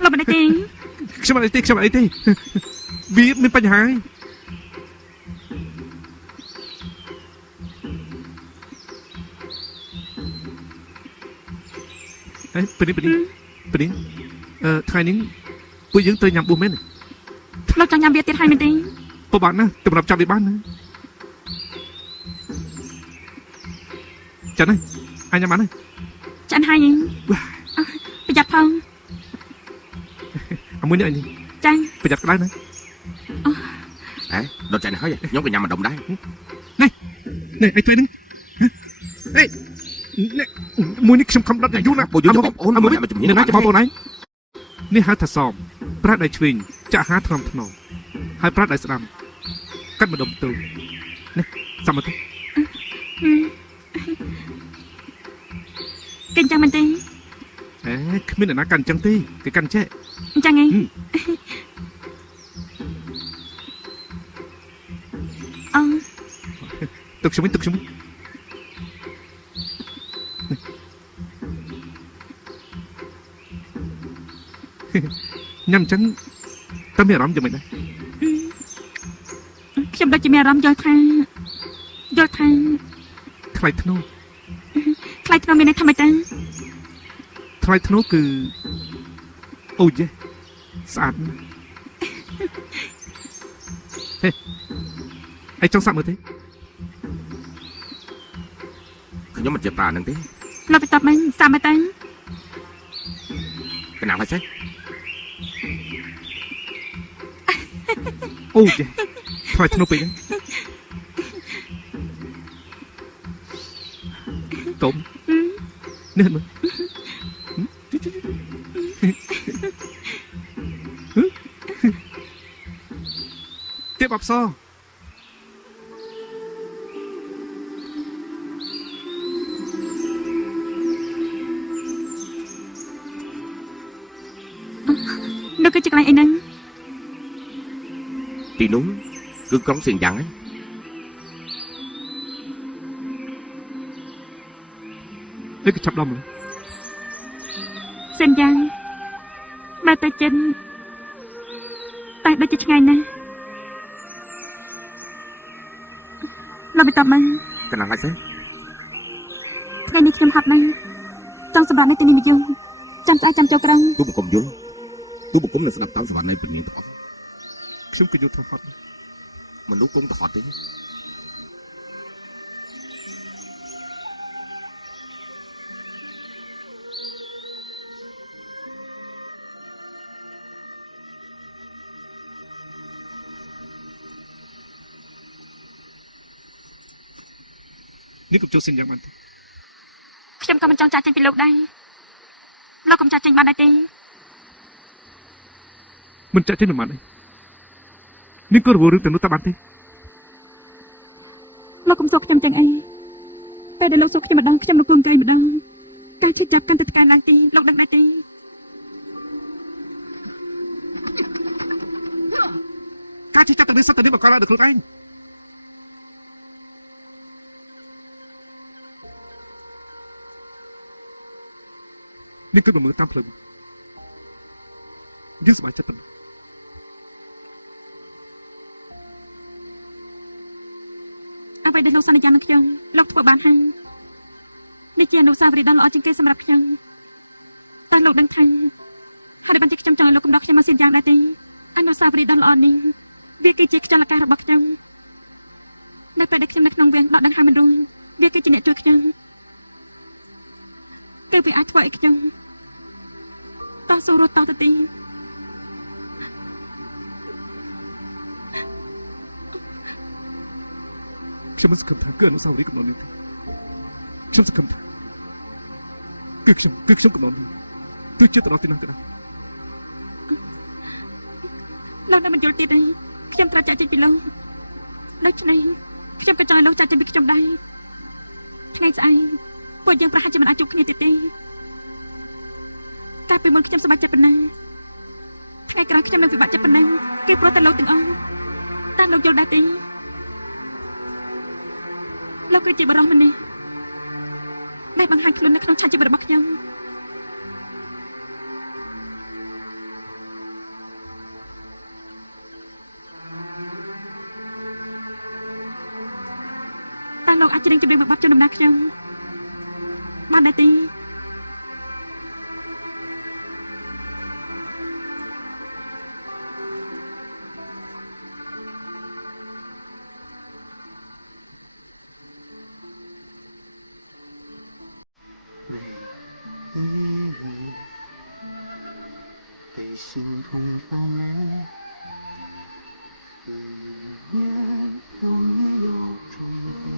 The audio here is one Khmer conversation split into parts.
เราไม่ได้จริงខ្ញុំអត់ទេវាមានបញ្ហាហើយពេលនេះថ្ងៃនេះពួកយើងត្រូវញ៉ាំប៊ូមែនเราจะញ៉ាំវាទៀតហើយមែនទេពិបាកណាស់សម្រាប់ចាប់វាបានណាចាន់ហើយអញញ៉ាំបានហើយចាន់ហើយប្រយ័ត្នផងអមួយនេះអញចាញ់ប្រយ័ត្នក្តៅណាហេដល់ចាញ់ហើយខ្ញុំក៏ញ៉ាំម្ដុំដែរនេះអីធ្វើនេះនេះមួយនេះខ្ញុំខំដុតយូរណាស់អូនមកជំនាញណាចាំបងប្អូនឯងនេះហៅថាសមប្រាក់ដៃឆ្វេងចាក់ហាថ្នមហើយប្រាក់ដៃស្ដាំកាត់ម្ដុំទៅនេះសមទៅកិនចាំមែនទេគ្មានអ្នកណាកាន់អញ្ចឹងទេគេកាន់ចេះអញ្ចឹងឯងទុកខ្ញុំញ៉ាំអញ្ចឹងតើមានអារម្មណ៍យ៉ាងម៉េចដែរខ្ញុំដូចជាមានអារម្មណ៍យល់ថាថ្លៃធ្នូមានន័យថាម៉េចទៅថ្លៃធ្នូគឺអូយស្អាតហេឯងចង់សាក់មើលទេខ្ញុំមិនចេះប្រើហ្នឹងទេលោកទៅតបមែនសាក់មើលទៅកណាស់ហើយស្អីអូយថ្លៃធ្នូពេកហ្នឹងតុំនេះមើលទៀតអបសនោះគឺជាកន្លែងអីហ្នឹងទីនោះគឺក្រុងសៀងយ៉ាងហ្នឹងនេះគឺចាប់ដល់មកសិនយ៉ាងមកទៅចិនតែដូចជាឆ្ងាយណាស់លោកទៅតបមកកណាស់ហើយស្អីថ្ងៃនេះខ្ញុំហត់ណាស់ចង់សម្រាប់នៅទីនេះមួយយូរចាំស្អែកចាំចូលក្រុងទូបង្គំយល់ទូបង្គំនឹងស្ដាប់តាមសវណ្ណនៃព្រលឹងទាំងអស់ខ្ញុំក៏យល់ថាហត់មនុស្សគង់តែហត់ទេនេះក៏ចូលសិនយ៉ាងបានទេខ្ញុំក៏មិនចង់ចាក់ចេញពីលោកដែរលោកកុំចាក់ចេញបានដែរទេមិនចាក់ចេញមិនបានទេនេះក៏រវល់រឿងទៅនោះតើបានទេលោកកុំសួរខ្ញុំទាំងអីពេលដែលលោកសួរខ្ញុំម្ដងខ្ញុំនៅគួងកៃម្ដងការឈឺចាប់កាន់តែថ្កើងឡើងទីលោកដឹងដែរទេការឈឺចាប់ទៅនេះសត្វទៅនេះមកកលដល់ខ្លួនឯងនេះគឺមើលតាមផ្លូវយើងសប្បាយចិត្តទៅអ្វីដែលលោកសន្យានឹងខ្ញុំលោកធ្វើបានហើយនេះជាអនុស្សាវរីយ៍ដ៏ល្អជាងគេសម្រាប់ខ្ញុំតែលោកដឹងថាហើយបានតែខ្ញុំចង់ឲ្យលោកកំដរខ្ញុំមកសៀនយ៉ាងដែរទេអនុស្សាវរីយ៍ដ៏ល្អនេះវាគឺជាខ្យល់អាកាសរបស់ខ្ញុំនៅពេលដែលខ្ញុំនៅក្នុងវាំងដកដង្ហើមមិនរួចវាគឺជាអ្នកជួយខ្ញុំគឺវាអាចធ្វើឲ្យខ្ញុំតស៊ូរត់តទៅទីខ្ញុំមិនសង្ឃឹមថាគឺអនុស្សាវរីយ៍កំណត់នេះទេខ្ញុំសង្ឃឹមថាគឺខ្ញុំកំណត់ទោះជាទៅដល់ទីនោះក៏ដោយលោកនៅមិនយល់ទៀតទេខ្ញុំត្រូវចាក់ចេញពីលោកដូច្នេះខ្ញុំក៏ចង់ឲ្យលោកចាក់ចេញពីខ្ញុំដែរថ្ងៃស្អែកពួកយើងប្រហែលជាមិនអាចជួបគ្នាទៀតទេតែពេលមុនខ្ញុំសប្បាយចិត្តប៉ុណ្ណាថ្ងៃក្រោយខ្ញុំនឹងពិបាកចិត្តប៉ុណ្ណាគេព្រោះតែលោកទាំងអស់តែលោកយល់ដែរទេលោកគឺជាបរិសុទ្ធម្នាក់ ដែលបង្ហាញខ្លួននៅក្នុងឆាកជីវិតរបស់ខ្ញុំតើលោកអាចច្រៀងចម្រៀងមួយបទជូនដំណើរខ្ញុំបានដែរទេ 被心痛包围，思念有没有终点？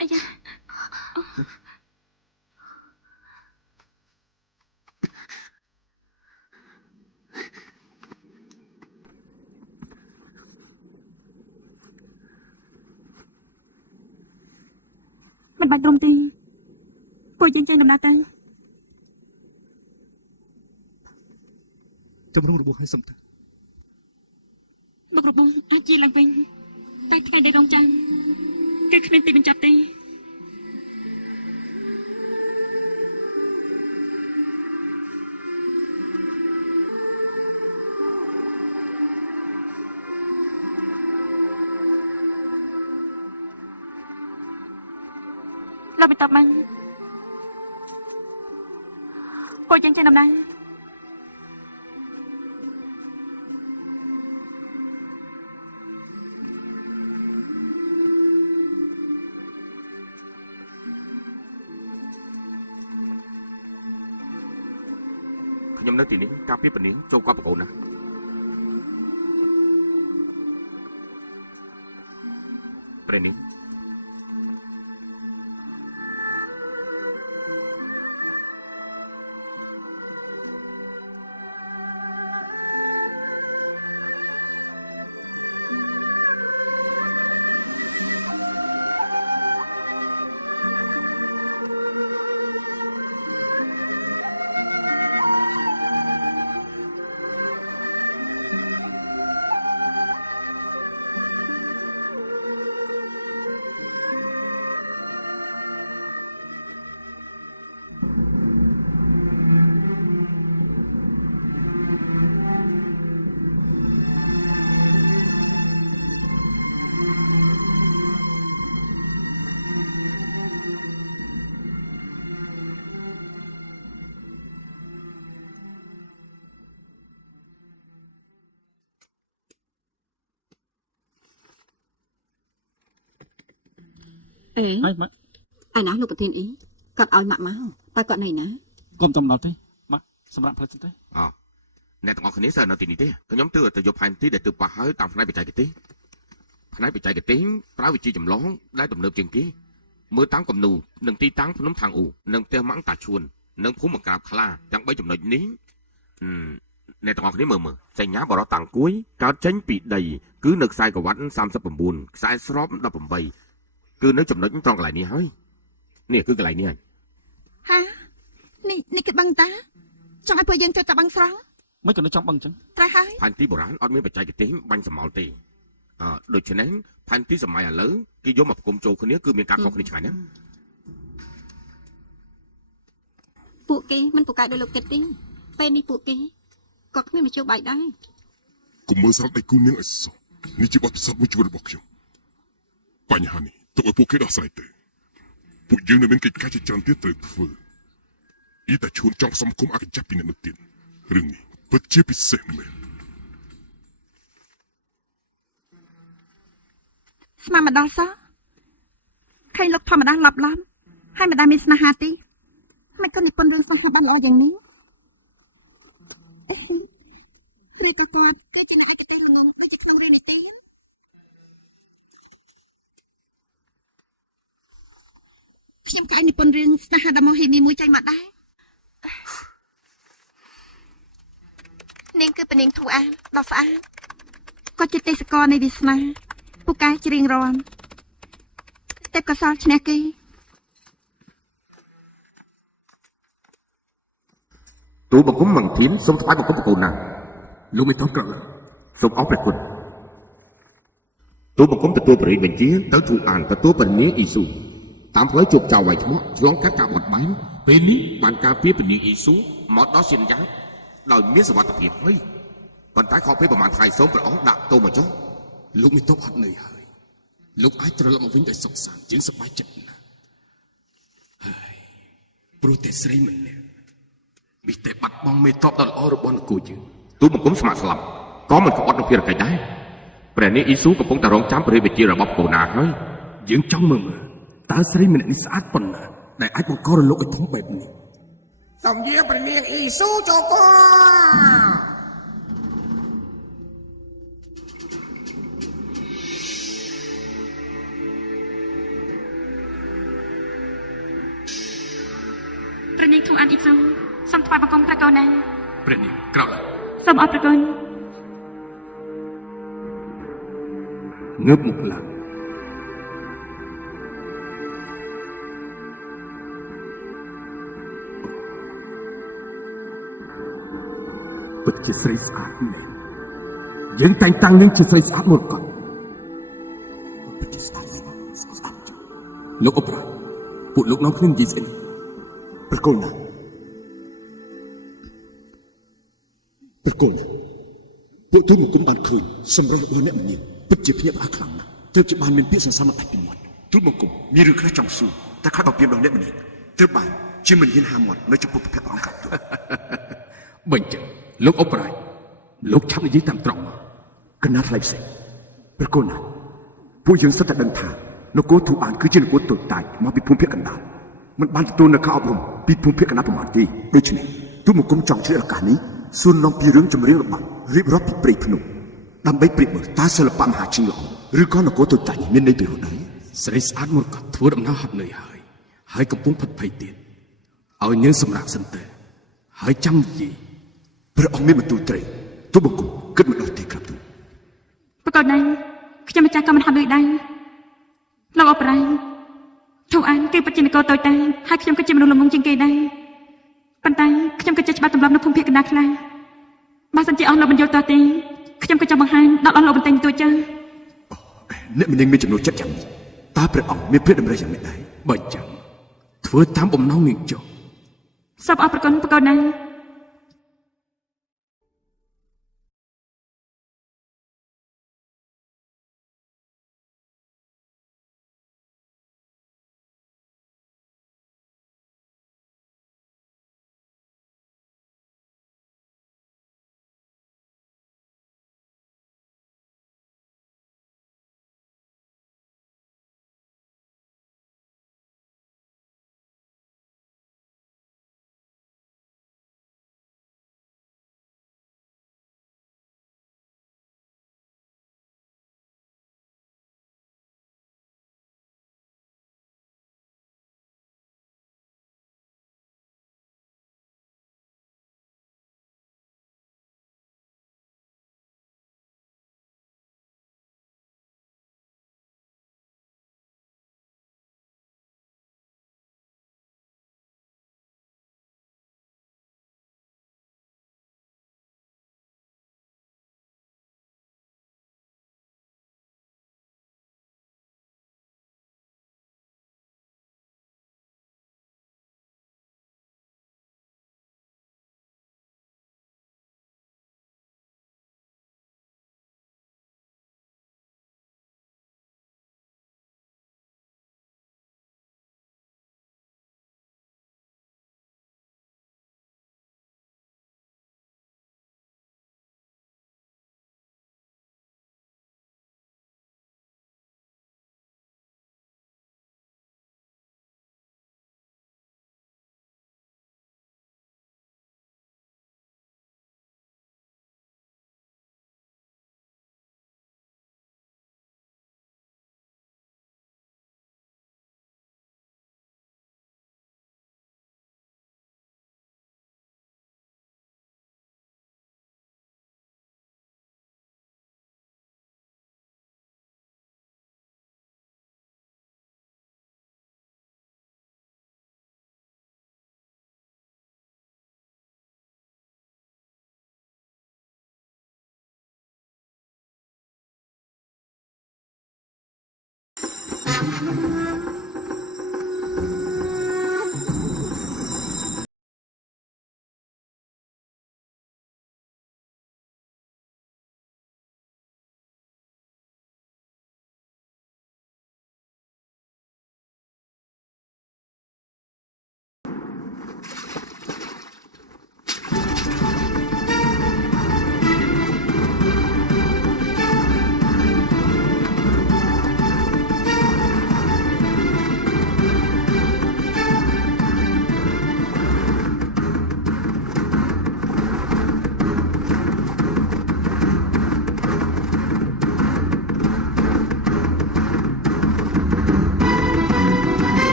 អាយ៉ា មិនបាច់ព្រមទេពួកយើងចេញដំណើរទៅ ចម្រុងរបស់ឲ្យសំទៅ មុខរបួសអាចជាឡើងវិញតែថ្ងៃដែលរងចាំគឺគ្មានទីបញ្ចប់ទេលោកបន្តមកពួកយើងចេញដំណើរ ខ្ញុំនៅទីនេះកាលពីពនាងចូលគាត់ប្រកូនណាព្រះនាង អេ ហើយម៉ាក់ ឯណាលោកប្រធានអីគាត់ឲ្យម៉ាក់មកតែគាត់នៅណា កុំតំណត់ទេម៉ាក់សម្រាប់ផ្លែសិនទេ អអ្នកទាំងអស់គ្នាសើនៅទីនេះទេខ្ញុំទើបទៅយកផែនទីដែលទើបប៉ះហើយតាមផ្នែកបច្ចេកទេសផ្នែកបច្ចេកទេសប្រើវិជាចម្លងដែលទំនើបជាងគេមើលតាមគំនូរនិងទីតាំងភ្នំខាងអ៊ូនិងផ្ទះម៉ាំងតាឈួននិងភូមិអង្ក្រាបខ្លាទាំង3ចំណុចនេះអ្នកទាំងអស់គ្នាមើលសញ្ញាបរោះតាំងគួយកើតចេញពីដីគឺនៅខ្សែក្រវ៉ាត់39ខ្សែស្រប18គឺនៅចំណុចត្រង់កន្លែងនេះហើយនេះគឺកន្លែងនេះហើយ ហានេះគឺបឹងតាចង់ឲ្យពួកយើងទៅតែបឹងស្រង់ មិនក៏នៅចង់បឹងអញ្ចឹង ត្រូវហើយ ផែនទីបុរាណអត់មានបច្ចេកទេសបាញ់សម្អល់ទេដូច្នេះផែនទីសម័យឥឡូវគេយកមកប្រគំចូលគ្នាគឺមានការខុសគ្នាឆ្ងាយណាស់ ពួកគេមិនពូកែដោយលោកគិតទេពេលនេះពួកគេក៏គ្មានមជ្ឈបាយដែរ កុំមើលស្រាប់ដៃគូនាងឲ្យសោះនេះជាបទពិសោធន៍មួយជីវិតរបស់ខ្ញុំបញ្ហានេះទុកឲ្យពួកគេដោះស្រាយទៅពួកយើងនៅមានកិច្ចការជាច្រើនទៀតត្រូវធ្វើអ៊ីតែឈួនចង់សំគុំអកញ្ចប់ពីអ្នកនោះទៀតរឿងនេះពិតជាពិសេសមែន ស្មានម្ដងសោះឃើញលោកធម្មតាឡប់ឡំហើយម្ដាយមានស្នេហាទេមិនក៏និពន្ធរឿងស្នេហាបានល្អយ៉ាងនេះឬក៏គាត់គឺជាអ្នកឯកទេសល្ងងដូចជាក្នុងរឿងនេះទេ ស្នេហាដ៏មហិមាមួយចេញមកដែរ នាងគឺព្រះនាងធូអានដ៏ស្អាត គាត់ជាទេសកលនៃវាសនាពូកែច្រៀងរាំទេពកោសលឈ្នះគេ ទូបង្គំមង្ធានសូមថ្វាយបង្គំប្រគូនណាលោកមិនต้องក្រឡសូមអរព្រះគុណទូបង្គំទទួលព្រះរាជបញ្ជាទៅទូអានទទួលព្រះនាងអ៊ីស៊ូតាមផ្លូវជួបចៅវាយថ្មឆ្លងកាត់ការបត់បែនពេលនេះបានការពារព្រះនាងអ៊ីស៊ូមកដល់សៀនយ៉ាងដោយមានសុវត្ថិភាពហើយប៉ុន្តែខកពេលប្រហែលថ្ងៃសូមព្រះអង្គដាក់ទោសមកចុះលោកមិនต้องហត់នឿយហើយលោកអាចត្រឡប់មកវិញដោយសុខសាន្តជាងសប្បាយចិត្តណាស់ហើយព្រោះតែស្រីម្នាក់មានតែបាត់បង់មេតបដ៏ល្អរបស់នគរយើងទូបង្គំស្ម័គ្រស្លាប់ក៏មិនក្បត់នឹងភារកិច្ចដែរព្រះនាងអ៊ីស៊ូកំពុងតែរងចាំព្រះរាជបញ្ជារបស់កូណាហើយយើងចង់មើលតើស្រីម្នាក់នេះស្អាតប៉ុណ្ណាដែលអាចបង្ករលកឲ្យធំបែបនេះសូមយាព្រះនាងអ៊ីស៊ូចូលកោព្រះនាងធូអានអ៊ីស៊ូសូមថ្វាយបង្គំព្រះកូនណា ព្រះនាងក្រោកឡើង សូមអរព្រគុណ ងើបមុខឡើងពិតជាស្រីស្អាតមែនយើងតែងតាំងនឹងជាស្រីស្អាតមួយកត់ពិតជាស្អាតស្អាតជូលោកអបរាពួកលោកនាំគ្នានិយាយស្អីប្រកូលណាប្រកូលពួកទូមកគុំបានឃើញសម្រាប់របស់អ្នកម្នាក់ពិតជាភ្ញាក់ផ្អើលខ្លាំងណាស់ទើបជាបានមានពាក្យសរសើរមកដាច់ពីមាត់ទូមកគុំមានរឿងខ្លះចង់សួរតែខាត់ដល់ពីរបស់អ្នកម្នាក់ទើបបានជាមិនហ៊ានហាមាត់នៅចំពោះប្រភពអង្គកាត់បើអញ្ចឹងលោកអបរាជលោកឆាប់និយាយតាមត្រង់មកកណាត់ថ្លៃផ្សេងប្រកូលណាពួកយើងសិតតែដឹងថានគរទូអានគឺជានគរតូចតាចមកពីភូមិភាគកណ្ដាលមិនបានទទួលនៅការអប់រំពីភូមិភាគកណ្ដាលប្រមាណទេដូច្នេះទូមកគុំចង់ជ្រើសឱកាសនេះសួរនាំពីរឿងចម្រៀងរបស់រៀបរាប់ពីព្រៃភ្នំដើម្បីប្រៀបមើលតើសិល្បៈមហាជិងល្អឬក៏នគរតូចតាចមានន័យពីរដែរស្រីស្អាតមកក៏ធ្វើដំណើរហត់នឿយហើយកំពុងផិតភ័យទៀតឲ្យយើងសម្រាប់សិនទៅហើយចាំនិយាយព្រះអង្គមានបន្ទូលត្រីទូបង្គំគិតម្ដងទេครับទូ ប្រកូនណាខ្ញុំម្ចាស់ក៏មិនហត់ដូចដែរលោកអបរាជធូអានគឺពិតជានគរតូចតាចហើយខ្ញុំក៏ជាមនុស្សល្ងងជាងគេដែរប៉ុន្តែខ្ញុំក៏ចេះច្បាស់ទម្លាប់នៅភូមិភាគកណ្ដាលខ្លាំងបើសិនជាអស់លោកបញ្យល់តទេខ្ញុំក៏ចង់បង្ហាញដល់អស់លោកបន្ទែងទួចចឹង អ្នកមានចំណូលចិត្តយ៉ាងនេះតើព្រះអង្គមានព្រះតម្រិះយ៉ាងម៉េចដែរបើអញ្ចឹងធ្វើតាមបំណងនាងចុះ សូមអរព្រគុណប្រកូនណា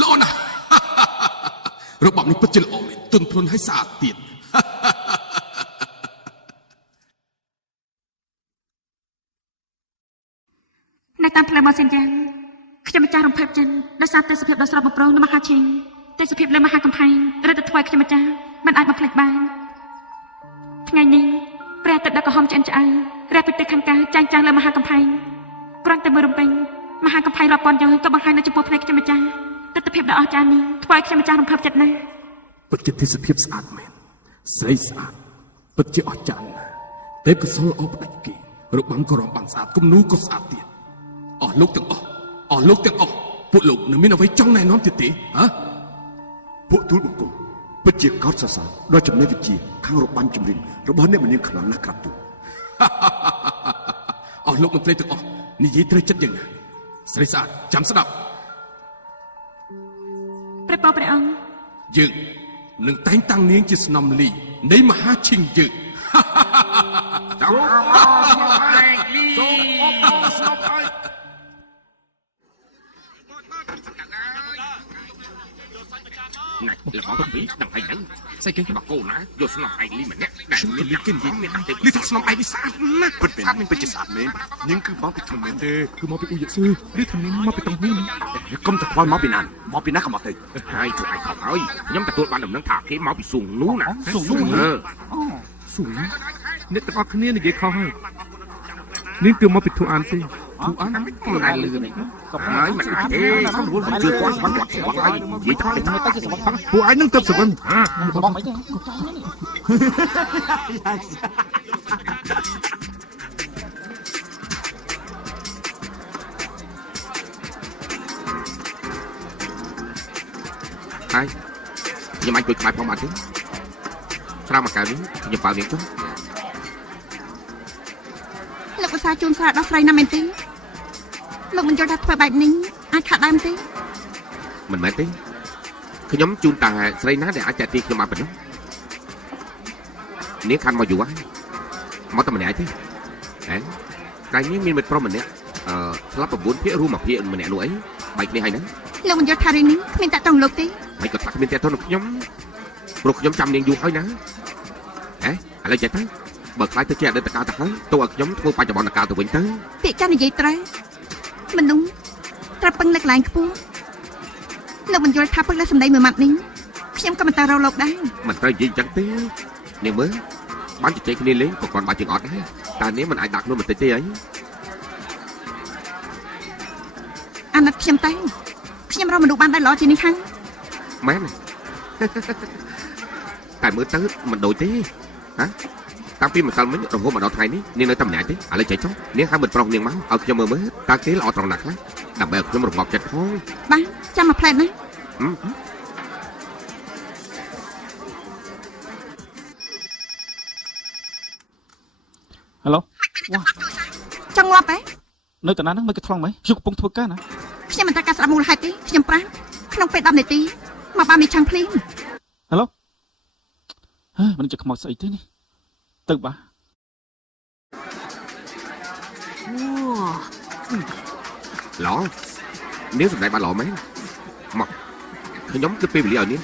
ល្អណាស់របបនេះពិតជាល្អមែនទន់ភ្លន់ឲ្យស្អាតទៀត នៅតាមផ្លូវម៉ាស៊ីនយ៉ាងខ្ញុំម្ចាស់រំភើបចិនដោយសារទេសភាពដ៏ស្រស់បំព្រងនៅមហាឈិងទេសភាពលើមហាកំផែងរត់ទៅថ្វាយខ្ញុំម្ចាស់មិនអាចបំភ្លេចបានថ្ងៃនេះព្រះអាទិត្យដ៏ក្រហមឆ្អិនឆ្អៅរះពីទិសខាងកើតចាំងលើមហាកំផែងគ្រាន់តែមើលរំពេញមហាកំផែងរាប់ពាន់យ៉ាងក៏បង្ហាញនៅចំពោះភ្នែកខ្ញុំម្ចាស់ទស្សនភាពដ៏អស្ចារ្យនេះថ្វាយខ្ញុំម្ចាស់រំភើបចិត្តណាស់ ពិតជាទេសភាពស្អាតមែនស្រីស្អាតពិតជាអស្ចារ្យណាស់ទេពកោសលអបផ្ដាច់គេរបាំក៏រំបានស្អាតគំនូក៏ស្អាតទៀតអស់លោកទាំងអស់ពួកលោកនឹងមានអ្វីចង់ណែនាំទៀតទេហ៎ ពួកទូលបង្គំពិតជាកោតសរសើរដល់ចំណេះវិជ្ជាខាងរបាំចម្រៀងរបស់អ្នកមនាងខ្លាំងណាស់ក្រាបទូល អស់លោកមន្ត្រីទាំងអស់និយាយត្រូវចិត្តយ៉ាងណាស្រីស្អាតចាំស្ដាប់ ព្រះបោព្រះអង្គ យើងនឹងតែងតាំងនាងជាស្នំលីនៃមហាឈិងយើង này là bọn bí đằng hay nắng say cái bà cô ná vô sном ai li mà nhé này mình đi kinh gì đi thật snom ai đi xa nè bật bền mình bị chết sạt mến nhưng cứ máu bị thùng mến thế cứ máu bị u dậy sư đi thằng máu bị tông hôn công thật khoan máu bị nàn máu bị nát không máu tươi hai tụi ai học ơi nhóm ta tụi bạn đồng nâng thả cái máu bị xuồng nú nè xuồng Sủi Nết tao khá này ghé khó hay Nên cứ máu bị thu án gì Thu án cái này lừa này nói mà ai thế chưa quá bắn quạt quạt ai vậy thôi Phụ ai nâng tập sự vân ai nhưng mà anh cười khai phong bạn chứ sao mà cào đến nhập vào điện chứ លោកឧស្សាហ៍ជូនសារដល់ស្រីណាស់មែនទេលោកមិនយល់ថាធ្វើបែបនេះអាចខាត់ដើមទេ mình mẹ tí cái nhóm chun tà sấy ná để ai chạy tiền cho mà mình đó nếu khăn mà dù á mà tao mình nhảy thế đấy cáiนี้mình pro mình đấy slap ở bốn phía ru mà phía mình nhảy nuôi bạch này hay đấy លោកមិនយល់ថារឿងនេះគ្មានតាក់ទងលោកទេ mày có thật mình theo thôi một nhóm trăm niên du hơi ná đấy à lại chạy tới bật lại tới che đến tất cả tất hết tôi ở nhóm tôi bay cho bọn tất cả từ vĩnh tới ពាក្យចាស់និយាយត្រូវមនុស្សត្រូវពឹងលើកឡើងខ្ពស់លោកមិនយល់ថាពឹងលើសម្ដីមួយម៉ាត់នេះខ្ញុំក៏មិនតើរកលោកដែរ mình tới gì chẳng tí nếu mới bán cho chị cái đi lấy còn bà chuyện ngọt đấy ta nếu mình ai đặt luôn mình tê ấy អាណិតខ្ញុំតែខ្ញុំរកមនុស្សបានដែរល្អជាងនេះហើយ má này tại mới tới mình đổi tí hả តាំងពីម្សិលមិញរហូតមកដល់ថ្ងៃនេះនាងនៅតែម្នាក់ទេឥឡូវចេះចុះនាងហៅមិត្តប្រុសនាងមកឲ្យខ្ញុំមើលតើគេល្អត្រង់ណាខ្លះដើម្បីឲ្យខ្ញុំរងាប់ចិត្តផង បាទចាំមកផ្លែតណា ហេឡូ ចង់ងាប់ហ៎ នៅតាណាហ្នឹងមិនគេថ្លង់ហ្មងខ្ញុំកំពុងធ្វើការណា ខ្ញុំមិនត្រូវការស្ដាប់មូលហេតុទេខ្ញុំប្រាំក្នុងពេល10នាទីមកបានមីឆាំងភ្លាម ហេឡូមិនចេះខ្មោចស្អីទេនេះទៅបាទ ល្អនាងសម្ដែងបានល្អមែនមកខ្ញុំគិតពេលវេលាឲ្យនាង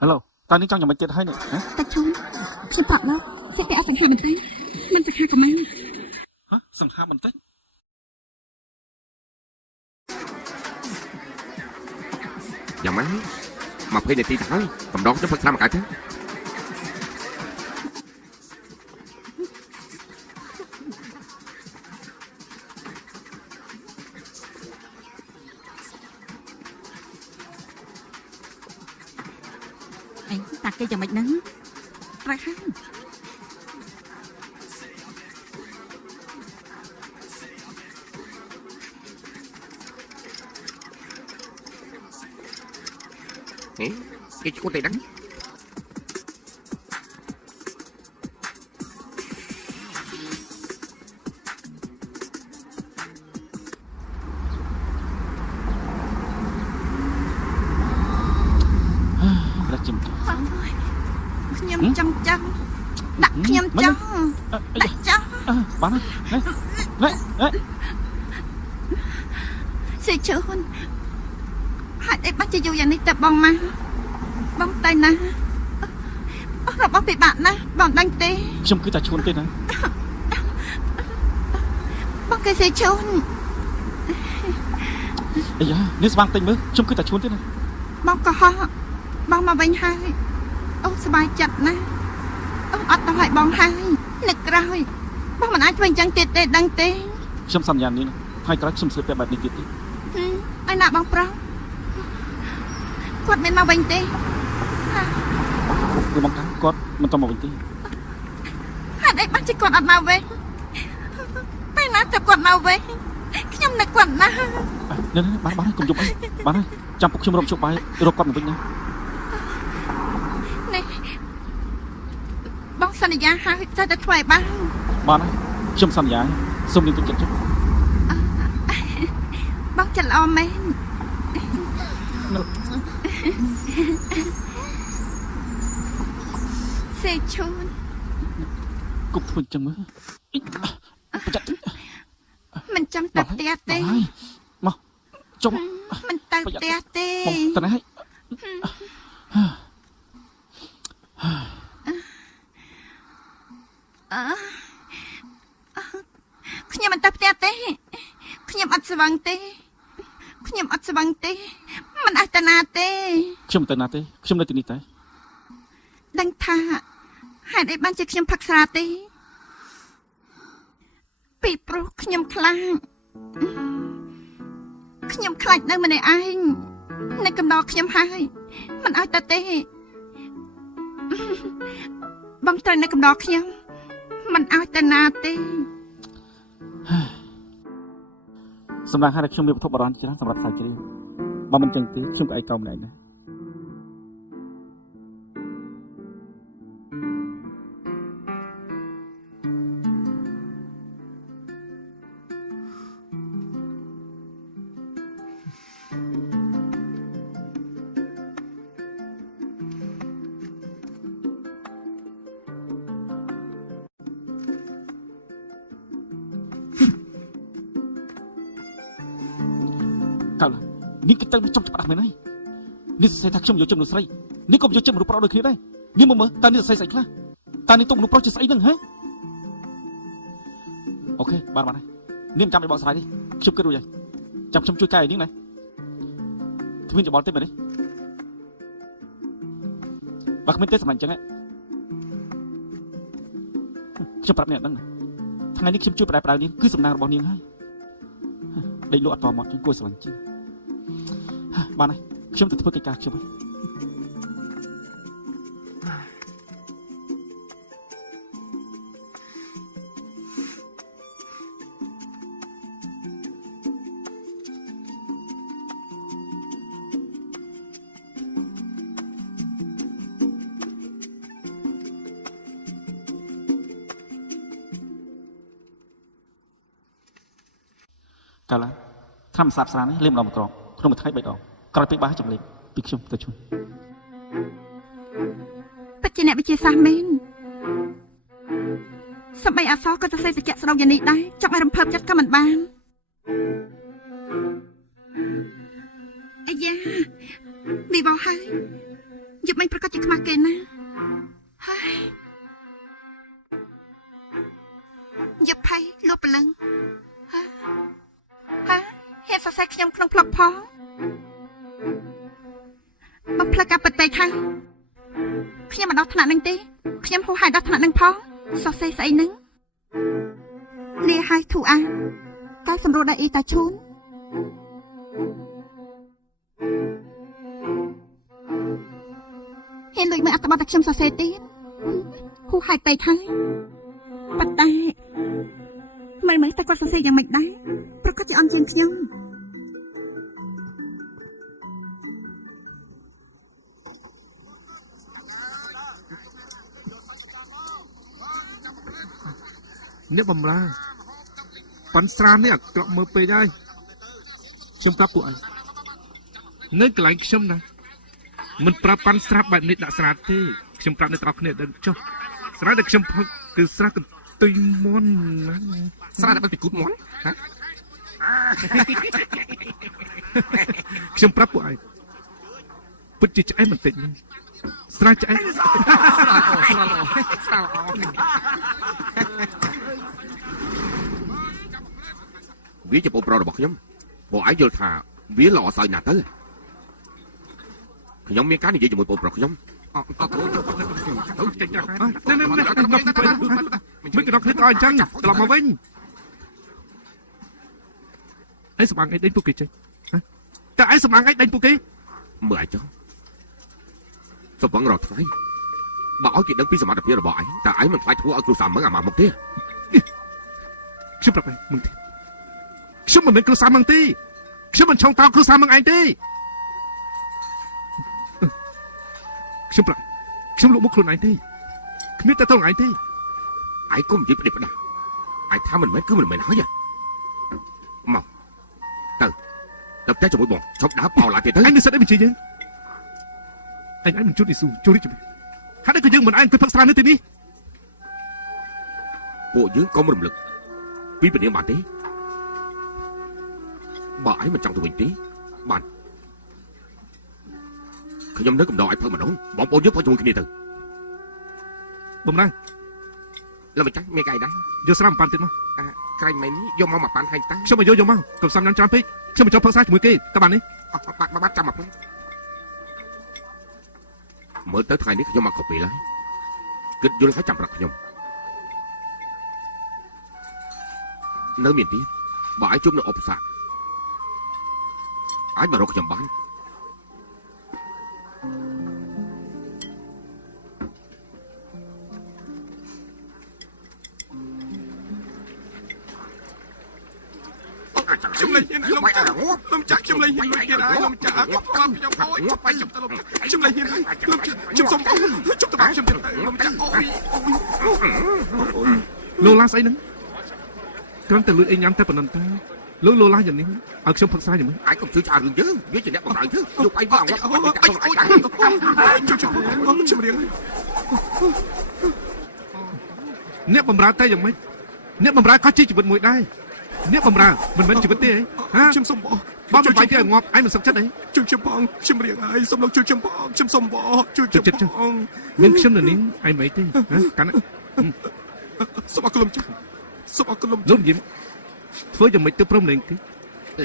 ហេឡូតើនេះចង់យ៉ាងម៉េចទៀតហើយនេះហ៎ តាឈូនខ្ញុំប្រាប់លោកសិតតែអសង្ហាបន្តិចមិនសង្ហាក៏មិន ហ៎សង្ហាបន្តិច យ៉ាងម៉េច20នាទីទៅហើយកំដងខ្ញុំផឹកស្រាមកកើតទៅ អីតាគេយ៉ាងម៉េចហ្នឹងត្រូវហើយ គេឈួតទេដឹង ប្រាជិម ខ្ញុំចង់ដាក់ខ្ញុំចង់ដាក់ចង់ បានហើយណែ សេជូនហេតុអីបាច់ជាយូរយ៉ាងនេះទៅបងម៉ាបងទៅណារបស់ពិបាកណាស់បងដឹងទេ ខ្ញុំគឺតែឈួនទេណា បងគេសេជូន អីយ៉ានេះស្វាងតិចមើលខ្ញុំគឺតែឈួនទេណា បងកុហកបងមកវិញហើយអូសប្បាយចិត្តណាស់អូអត់ទៅឲ្យបងហើយនឹកក្រោយបងមិនអាចធ្វើអញ្ចឹងទៀតទេដឹងទេ ខ្ញុំសន្យានេះណាហើយក្រោយខ្ញុំស្លៀកពាក់បែបនេះទៀតទេ ឯណាបងប្រុសគាត់មិនមកវិញទេ គឺបងតាគាត់មិនទៅមកវិញទេ ហេតុអីបានជាគាត់អត់មកវិញពេលណាទៅគាត់មកវិញខ្ញុំនឹកគាត់ណាស់ នេះបានកុំយប់អីបានហើយចាំពុកខ្ញុំរកជប់បាយរកគាត់មកវិញណា នេះបងសន្យាហើយតែទៅធ្វើឲ្យបាន បានហើយខ្ញុំសន្យាសូមនាងទុកចិត្តចុះ បងចិត្តល្អមែនសេជូន គប់ធ្វើអញ្ចឹងមើលប្រចាំ មិនចាំទៅផ្ទះទេ មកចុំ មិនទៅផ្ទះទេ មកទៅណាហើយ ខ្ញុំមិនទៅផ្ទះទេខ្ញុំអត់ស្វឹងទេខ្ញុំអត់ស្វឹងទេមិនអស់តាណាទេ ខ្ញុំទៅណាទេខ្ញុំនៅទីនេះតែ ដឹងថាហេតុអីបានជាខ្ញុំផឹកស្រាទេពីព្រោះខ្ញុំខ្លាចនៅម្នាក់ឯងនៅកំដរខ្ញុំហើយមិនអស់តាទេបងត្រូវនៅកំដរខ្ញុំមិនអស់តាណាទេ សម្រាប់ហើយខ្ញុំមានវត្ថុបុរាណច្រើនសម្រាប់ខ្សែជ្រៀងបើមិនចឹងទេខ្ញុំក៏ឯកោម្នាក់ណា Cậu là Nín cái tên trong chụp đặt mày này Nín sẽ thắc trong vô châm đồ sấy Nín cũng vô châm đồ pro đôi khi đây Nín mà ta nín sẽ sấy là ta nín tung đồ pro chưa sấy nâng hả Ok bạn này Nín chăm mày bỏ sấy đi chụp cái đồ vậy chăm chui cài nín này thì mìnhจะbỏ tên mày đi Bác mình tên sầm lạnh chẳng ấy ខ្ញុំប្រាប់អ្នកហ្នឹងថ្ងៃនេះខ្ញុំជួយប្រែប្រដៅនាងគឺសំណាងរបស់នាងហើយដេកលក់អត់តមកខ្ញុំគួរស្រឡាញ់ជាងបានហើយខ្ញុំទៅធ្វើកិច្ចការខ្ញុំហើយកាលណាថ្នាំសាបស្រានេះលេបម្ដងមួយក្រងក្នុងមួយថ្ងៃ3ដងក្រោយពេលបាសចាំលេបពីខ្ញុំទៅជួយ ពិតជាអ្នកវិទ្យាសាស្ត្រមែនសម្បីអសរក៏សរសេរតិចស្ដុកយ៉ាងនេះដែរចង់ឲ្យរំភើបចិត្តក៏មិនបានអាយ៉ាវិបោហើយយប់មិញប្រកាសជាខ្មាស់គេណាហើយយប់ភ័យលួចព្រលឹងហាហេតុសរសេរខ្ញុំក្នុងផ្លុកផងបំផ្លឹកការពិតពេកហើយខ្ញុំមិនដល់ថ្នាក់នឹងទេខ្ញុំហូរហើយដល់ថ្នាក់នឹងផងសរសេរស្អីនឹងលាហើយធូអាកែសម្រួលដល់អ៊ីតាឈូនហ៊ានលួចមើលអត្ថបទដែលខ្ញុំសរសេរទៀតហូរហើយពេកហើយប៉ុន្តែមើលតែគាត់សរសេរយ៉ាងម៉េចដែរប្រកាសជាអន់ជាងខ្ញុំ អ្នកបំរើប៉ាន់ស្រានេះអាក្រក់មើលពេកហើយខ្ញុំប្រាប់ពួកឯងនៅកន្លែងខ្ញុំណាមិនប្រាប់ប៉ាន់ស្រាបែបនេះដាក់ស្រាទេខ្ញុំប្រាប់អ្នកទាំងអស់គ្នាដឹងចុះស្រាដែលខ្ញុំផឹកគឺស្រាកន្ទុយមន់ណាស្រាដែលបាត់ពីគូតមន់ហ៎ខ្ញុំប្រាប់ពួកឯងពិតជាឆ្អែតបន្តិចណាស្រាឆ្អែតស្រាល្អវាជាបងប្រុសរបស់ខ្ញុំបងឯងយល់ថាវាល្អសើចណាស់ទៅខ្ញុំមានការនិយាយជាមួយបងប្រុសខ្ញុំទៅចេញទៅមិនក៏ដល់គ្នាក៏អញ្ចឹងត្រឡប់មកវិញឯងសម្បាំងឯងដេញពួកគេចេញតែឯងសម្បាំងឯងដេញពួកគេមើលឯងចុះសម្បាំងរាល់ថ្ងៃបើឲ្យគេដឹងពីសមត្ថភាពរបស់ឯងតែឯងមិនខ្លាចធ្វើឲ្យគ្រូសាមឹងអាម៉ាមកទេខ្ញុំប្រាប់ឯងมึงខ្ញុំមិនមែនគ្រូសាមឹងទេខ្ញុំមិនឆុងតោគ្រូសាមឹងឯងទេខ្ញុំប្រាប់ខ្ញុំលក់មុខខ្លួនឯងទេគ្មានតែតើឯងទេឯងកុំនិយាយផ្ដេសផ្ដាស់ឯងថាមិនមែនគឺមិនមែនហើយមកទៅផ្ទះជាមួយបងឈប់ដើរបោឡាទៀតទៅឯងនិស្សិតឯងបញ្ជាយើងឯងមិនជួយអ៊ីស៊ូជួយរីជំហើយតែក៏យើងមិនឯងទៅផឹកស្រានៅទីនេះពួកយើងក៏មិនរំលឹកពីពនាមបានទេបើឯងមិនចង់ទៅវិញទេបានខ្ញុំនៅកំដរឯងផឹកម្ដងបងប្អូនយើងផឹកជាមួយគ្នាទៅបំណាឡើយមិនចាស់មានកាយដែរយកស្រាំប៉ាន់ទៀតមកក្រែងមែននេះយកមកប៉ាន់ហើយតាំងខ្ញុំមកយកមកកុំសំញ៉ាំច្រើនពេកខ្ញុំមិនចង់ផឹកស្រាជាមួយគេតើបាននេះបាត់ចាំមកផ្លែមើលទៅថ្ងៃនេះខ្ញុំមកកពីហើយគិតយល់ហើយចាំប្រាប់ខ្ញុំនៅមានទីបើឯងជួបនៅឧបសគ្គអាចមករកខ្ញុំបានខ្ញុំលេងហ៊ានខ្ញុំចាក់ខ្ញុំលេងហ៊ានលុយទៀតហើយខ្ញុំចាក់ខ្ញុំខ្វាប់ខ្ញុំអូយបាយខ្ញុំទៅខ្ញុំលេងហ៊ានខ្ញុំសុំអូជប់ទៅខ្ញុំទៀតខ្ញុំចាក់អូយលោឡាស្អីហ្នឹងគ្រាន់តែលួចអីញ៉ាំតែប៉ុណ្ណឹងទៅលោឡាយ៉ាងនេះឲ្យខ្ញុំផឹកស្រាយ៉ាងម៉េចឯងកុំជឿឆ្អារឿងយើងវាជាអ្នកបំរើយើងយកឯងវាអង្វត់ខ្ញុំរៀងអ្នកបំរើតែយ៉ាងម៉េចអ្នកបំរើក៏ជាជីវិតមួយដែរអ្នកបំរើមិនមែនជីវិតទេហ៎ខ្ញុំសុំបងបងមិនបាយទេងាប់ឯងមិនសឹកចិត្តអីជួយខ្ញុំបងខ្ញុំរៀងហើយសុំលោកជួយខ្ញុំបងខ្ញុំសុំបងជួយខ្ញុំបងមានខ្ញុំនៅនេះឯងមិនអីទេកាន់សុំអរគុណលោកសុំអរគុណលោកលោកយឹមធ្វើយ៉ាងម៉េចទៅព្រមលេងទេ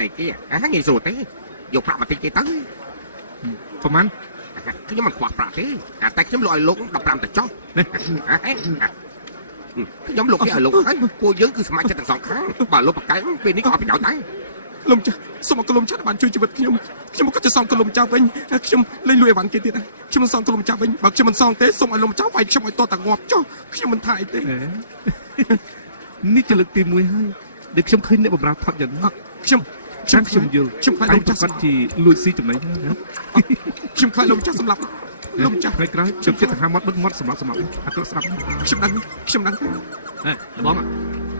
លេងទេងាយស្រួលទេយកប្រាក់មកតិចទេទៅប្រហែលខ្ញុំមិនខ្វះប្រាក់ទេតែខ្ញុំលក់ឲ្យលោក15ទៅចុះ ខ្ញុំលោកគេឲ្យលោកហើយពួកយើងគឺសមាជិកទាំងសងខាងបើលោកប្រកែកពេលនេះក៏អត់ប្រយោជន៍ដែរ លោកចាស់សូមអរគុណលោកចាស់បានជួយជីវិតខ្ញុំក៏จะសងគុណលោកចាស់វិញខ្ញុំលេងលួយអីវ៉ាន់គេទៀតដែរខ្ញុំមិនសងគុណលោកចាស់វិញបើខ្ញុំមិនសងទេសូមឲ្យលោកចាស់វាយខ្ញុំឲ្យតតងាប់ចុះខ្ញុំមិនថាអីទេនេះជាលើកទី1ហើយដែលខ្ញុំឃើញអ្នកបម្រើថតយ៉ាងនេះខ្ញុំយល់ខ្ញុំខ្លាចលោកចាស់គាត់ជាលួចស៊ីចំណេញខ្ញុំខ្លាចលោកចាស់សម្លាប់លោកចាស់ថ្ងៃក្រោយខ្ញុំចិត្តទៅហាមាត់បិទមាត់សម្រាប់អាក្រក់ស្ដាប់ខ្ញុំដឹង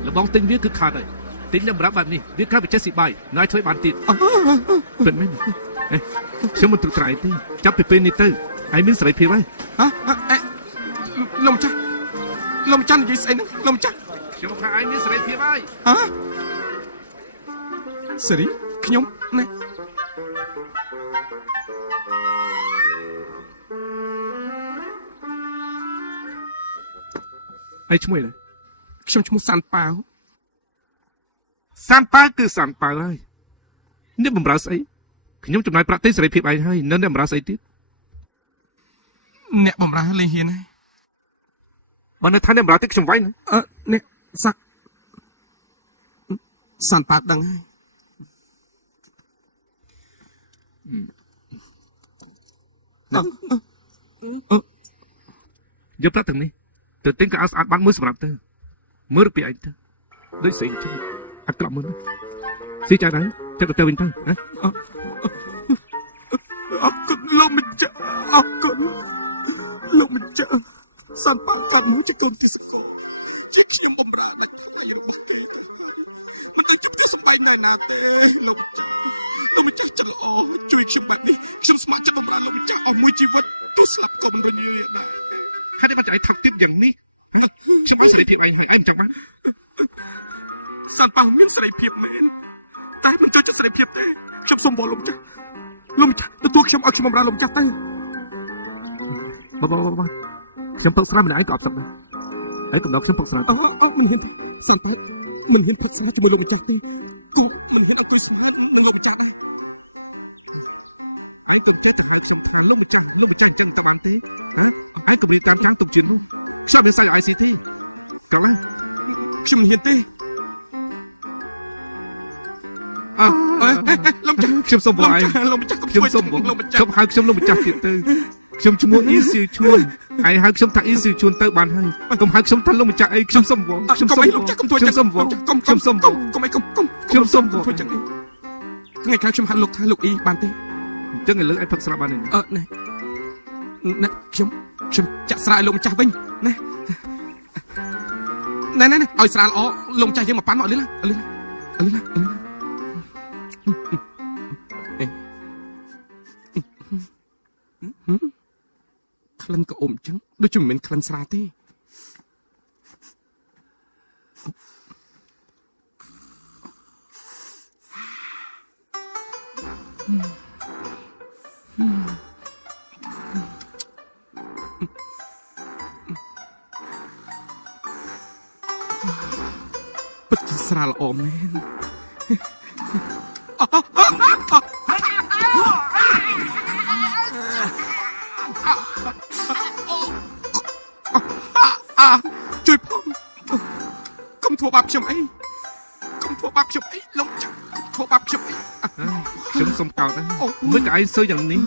លបងទិញវាគឺខាតហើយទិញតែប្រាប់បែបនេះវាក្រៅពីចេះស៊ីបាយណយធ្វើបានទៀតពិតមែនខ្ញុំមិនទុកត្រៃទេចាប់ពីពេលនេះទៅហើយមានសេរីភាពហើយលោកចាស់និយាយស្អីហ្នឹងលោកចាស់ខ្ញុំថាឯងមានសេរីភាពហើយសេរីខ្ញុំណាឯឈ្មោះអីខ្ញុំឈ្មោះសាន់ប៉ាវគឺសាន់ប៉ាវហើយនេះបំរើស្អីខ្ញុំចំណាយប្រាក់ទិញសេរីភាពឯងហើយនៅអ្នកបំរើស្អីទៀតអ្នកបំរើលេងហ៊ានហើយបើនៅថាអ្នកបំរើទៀតខ្ញុំវាយអ្នកសាន់ប៉ាវដឹងហើយយកប្រាក់ទាំងនេះទៅទិញកៅអៅស្អាតបានមួយសម្រាប់ទៅមើលរូបពីឯងទៅដូចស្អីចឹងអាក្រក់មើលស៊ីចាដែរចិត្តទៅវិញទៅណាអរគុណលោកម្ចាស់អរគុណលោកម្ចាស់សាន់ប៉ាកាត់មួយជាកូនទីសកលជាខ្ញុំបំរើដល់អាយុរបស់គេមិនទៅចិត្តសម្បែងណាទេលោកម្ចាស់ចិត្តល្អជួយខ្ញុំបែបនេះខ្ញុំស្ម័គ្រចិត្តបំរើលោកម្ចាស់អស់មួយជីវិតទោះស្លាប់កុំវិញដែរហើយតែបច្ច័យថឹកទៀតយ៉ាងនេះខ្ញុំបានសេរីភាពឯងហើយឯងចាំបានសាន់ប៉ាមានសេរីភាពមែនតែមិនចូលចិត្តសេរីភាពទេខ្ញុំសូមបងលោកម្ចាស់ទទួលខ្ញុំឲ្យខ្ញុំបម្រើលោកម្ចាស់ទៅបងខ្ញុំពឹកស្រាម្នាក់ឯងក៏អត់ទឹកដែរហើយកំដៅខ្ញុំពឹកស្រាអូមិនហ៊ានទេសាន់ប៉ាមិនហ៊ានពឹកស្រាជាមួយលោកម្ចាស់ទេគូមិនហ៊ានអង្គុយស្ងាត់នឹងលោកម្ចាស់ទេឯងទៅទៀតតែខ្ញុំខ្លាចលោកម្ចាស់ចឹងទៅបានទេណាឯងក៏មានតាមទុកជានោះស្អីទៅស្អី ICT ក៏ហើយខ្ញុំមិនហ៊ានទេខ្ញុំសូមប្រែខ្ញុំសូមបងខ្ញុំឲ្យខ្ញុំលោកខ្ញុំជំនួសខ្ញុំហើយខ្ញុំតែខ្ញុំជួយទៅបានហើយកុំឲ្យខ្ញុំទៅលោកចាស់ឲ្យខ្ញុំសូមបងខ្ញុំសូមបងខ្ញុំសូមបងខ្ញុំសូមបងខ្ញុំសូមបងនេះថាខ្ញុំលោកអ៊ីបានទីចឹងលោកអត់ពីស្រាប់បានខ្ញុំស្រាលោកចាស់ហ្នឹងណាឲ្យស្រាអត់លោកជួយមកបានไม่ต้องมีคนสายที่ไอ้เสียอย่างนี้